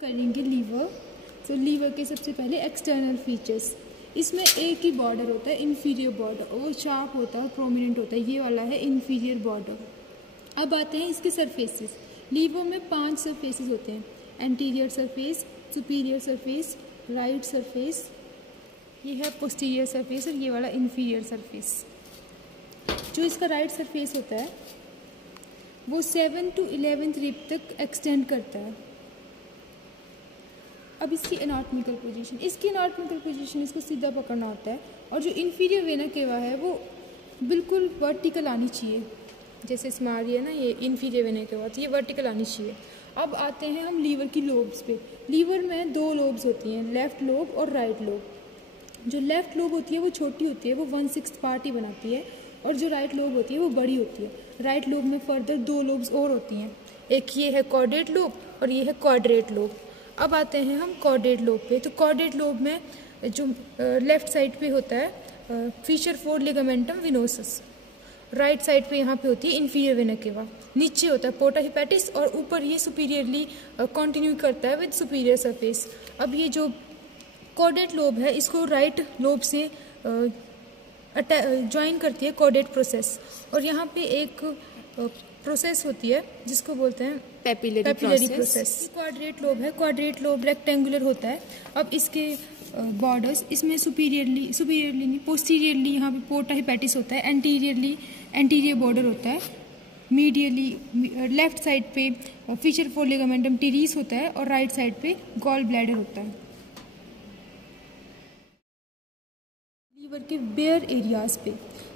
करेंगे लीवर। तो लीवर के सबसे पहले एक्सटर्नल फीचर्स, इसमें एक ही बॉर्डर होता है, इन्फीरियर बॉर्डर, वो शार्प होता है, प्रोमिनेंट होता है, ये वाला है इन्फीरियर बॉर्डर। अब आते हैं इसके सरफेसेस। लीवर में 5 सरफेसेस होते हैं, anterior surface, superior surface, right surface, ये है पोस्टीरियर सरफेस और ये वाला इन्फीरियर सरफेस। जो इसका राइट सरफेस होता है वो 7 to 11th रिब तक एक्सटेंड करता है। अब इसकी एनाटॉमिकल पोजीशन, इसको सीधा पकड़ना होता है, और जो इन्फीरियर वेना केवा है वो बिल्कुल वर्टिकल आनी चाहिए, जैसे स्मारी है ना, ये इन्फीरियर वेना केवा, तो ये वर्टिकल आनी चाहिए। अब आते हैं हम लीवर की लोब्स पे। लीवर में 2 लोब्स होती हैं, लेफ़्ट लोब और राइट लोब। जो लेफ़्ट लोब होती है वो छोटी होती है, वो 1/6 पार्ट ही बनाती है, और जो राइट लोब होती है वो बड़ी होती है। राइट लोब में फर्दर 2 लोब्स और होती हैं, एक ये है कॉर्डेट लोब और ये है क्वाड्रेट लोब। अब आते हैं हम कॉर्डेट लोब पे। तो कॉर्डेट लोब में जो लेफ़्ट साइड पे होता है feature 4 ligamentum venosus, right side पे यहाँ पे होती है इन्फीरियर वेना केवा, नीचे होता है पोर्टा हिपैटिस, और ऊपर ये सुपीरियरली कंटिन्यू करता है विद सुपीरियर सरफेस। अब ये जो कॉर्डेट लोब है इसको राइट लोब से ज्वाइन करती है कॉर्डेट प्रोसेस, और यहाँ पे एक प्रोसेस होती है जिसको बोलते हैं पेपिलरी प्रोसेस। क्वाड्रेट लोब है, क्वाड्रेट लोब रेक्टेंगुलर होता है। अब इसके बॉर्डर्स, इसमें सुपीरियरली नहीं, पोस्टीरियरली यहाँ पे पोर्टा हिपैटिस होता है, एंटीरियर बॉर्डर होता है, medially left side pay feature 4 ligamentum टीरीस होता है, और राइट साइड पे गॉल ब्लैडर होता है। लीवर के बेयर एरियाज पे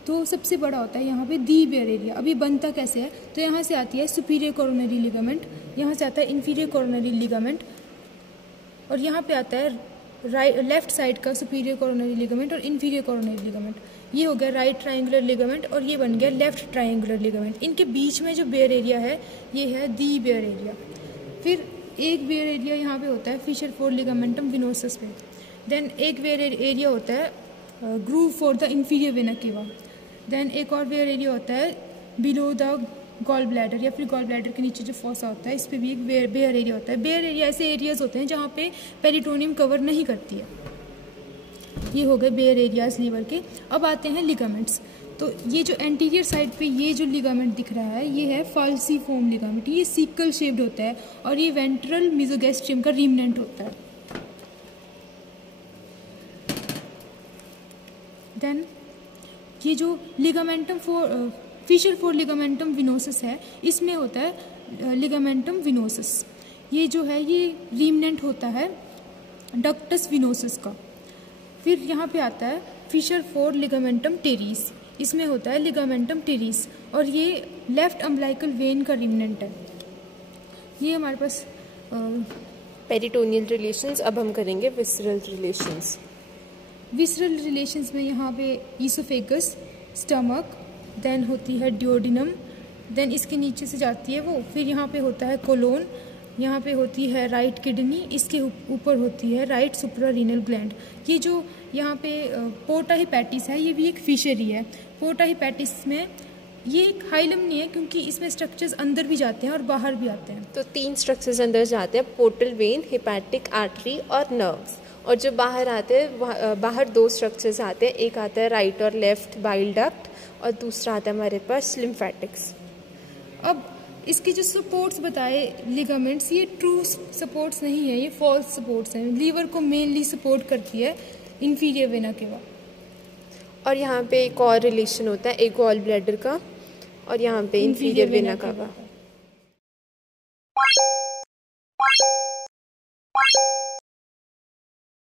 तो सबसे बड़ा होता है यहाँ पे दी बेयर एरिया। अभी बनता कैसे है, तो यहाँ से आती है सुपीरियर कोरोनरी लिगामेंट, यहाँ से आता है इन्फीरियर कोरोनरी लिगामेंट, और यहाँ पे आता है लेफ्ट साइड का सुपीरियर कोरोनरी लिगामेंट और इन्फीरियर कोरोनरी लिगामेंट। ये हो गया राइट ट्रायंगुलर लिगामेंट, और ये बन गया लेफ्ट ट्रायंगुलर लिगामेंट। इनके बीच में जो बेयर एरिया है ये है दी बेयर एरिया। फिर एक बेयर एरिया यहाँ पे होता है फीचर 4 लिगामेंटम विनोसस पे। देन एक बेयर एरिया होता है groove for the inferior vena cava. Then एक और बेयर एरिया होता है बिलो द गॉल ब्लैडर, या फिर गॉल ब्लैडर के नीचे जो फॉसा होता है इस पर भी एक बेयर एरिया होता है। बेयर एरिया ऐसे एरियाज होते हैं जहाँ पे पेरिटोनियम कवर नहीं करती है। ये हो गए बेयर एरियाज लीवर के। अब आते हैं लिगामेंट्स। तो ये जो एंटीरियर साइड पे ये जो लिगामेंट दिख रहा है ये है फाल्सीफॉर्म लिगामेंट, ये सिकल शेप्ड होता है, और ये वेंट्रल मेसोगैस्ट्रियम का रिमनेंट होता है। देन ये जो लिगामेंटम फीचर 4 लिगामेंटम विनोसस है, इसमें होता है लिगामेंटम विनोसस। ये जो है ये रिमनेंट होता है डक्टस विनोसस का। फिर यहाँ पे आता है फीचर 4 लिगामेंटम टेरीस, इसमें होता है लिगामेंटम टेरीस, और ये लेफ्ट अम्बिलिकल वेन का रिमनेंट है। ये हमारे पास पेरिटोनियल रिलेशंस। अब हम करेंगे विसरल रिलेशंस। विसरल रिलेशंस में यहाँ पे ईसोफेगस, स्टमक, देन होती है ड्यूोडेनम, देन इसके नीचे से जाती है वो, फिर यहाँ पे होता है कोलोन, यहाँ पे होती है राइट किडनी, इसके ऊपर होती है राइट सुप्रारीनल ग्लैंड। ये जो यहाँ पे पोर्टा हिपैटिस है ये भी एक फिशरी है। पोर्टा हिपैटिस में ये एक हाइलम नहीं है क्योंकि इसमें स्ट्रक्चर्स अंदर भी जाते हैं और बाहर भी आते हैं। तो 3 स्ट्रक्चर्स अंदर जाते हैं, पोर्टल वेन, हिपैटिक आर्टरी और नर्व्स। और जो बाहर आते हैं बाहर 2 स्ट्रक्चर्स आते हैं, एक आता है राइट और लेफ्ट बाइल डक्ट, और दूसरा आता है हमारे पास लिम्फेटिक्स। अब इसके जो सपोर्ट्स बताए लिगामेंट्स, ये ट्रू सपोर्ट्स नहीं है, ये फॉल्स सपोर्ट्स हैं। लीवर को मेनली सपोर्ट करती है इन्फीरियर वेना केवा। और यहाँ पे एक और रिलेशन होता है एक गॉल ब्लैडर का, और यहाँ पे इन्फीरियर वेना केवा।